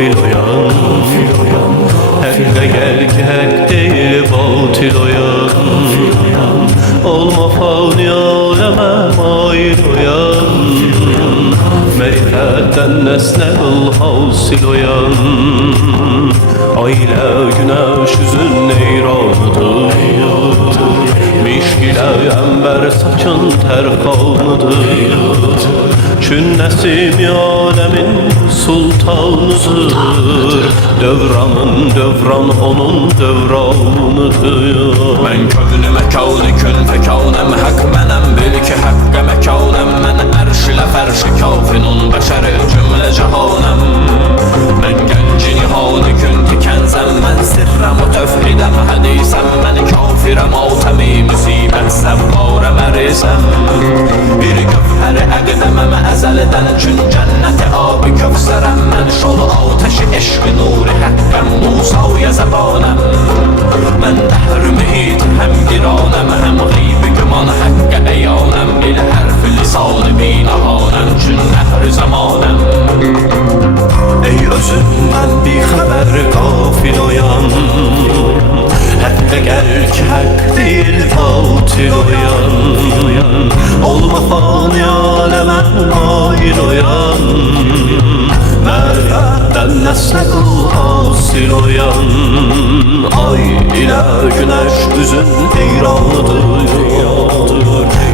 gafil uyan. Hakka gel ki hak değil batil uyan. Olma fani aleme mail uyan. Merifetten nesne kıl hasil uyan. Ayla güneş yüzün neyranıdır. Mişk ile ember saçın terkanıdır. Çün nesim alemin sultanıdır. Dövranın dövran onun dövranıdır. Ben kövnü mekavni kün fekavnem hak menem bil ki hakka mekavnem. Men erş ile ferş kafinun beşeri cümle cehanem. Men genci nihani kün tikenzem. Men sirrem u tefhidem hadisem. Men kafirem avtemi musibet sevvare merisem. Bir göfheri eqdemem ezelden çün cenneti abi köfserem. Men şolu ateşi eşk nuri hakkem Musa'ya zebanem. Men dehr mühit hem giranım hem gıyb güman hakka eyanem. Bil harf lisan binahanem çün nehr zamanem. Ey özünden bir haber gafil uyan. Hakka gel ki hak değil batil uyan. Olma fani aleme mail uyan. Merifetten nesne kıl hasil uyan. Ay ile güneş yüzün heyranıdır.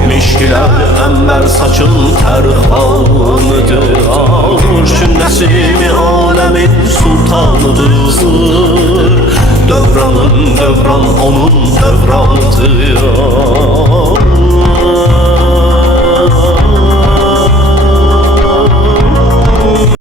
Mişk ile ember saçın terhanıdır. Arşın nesimi alemin sultanıdır. Dövranın dövran onun devranıdır.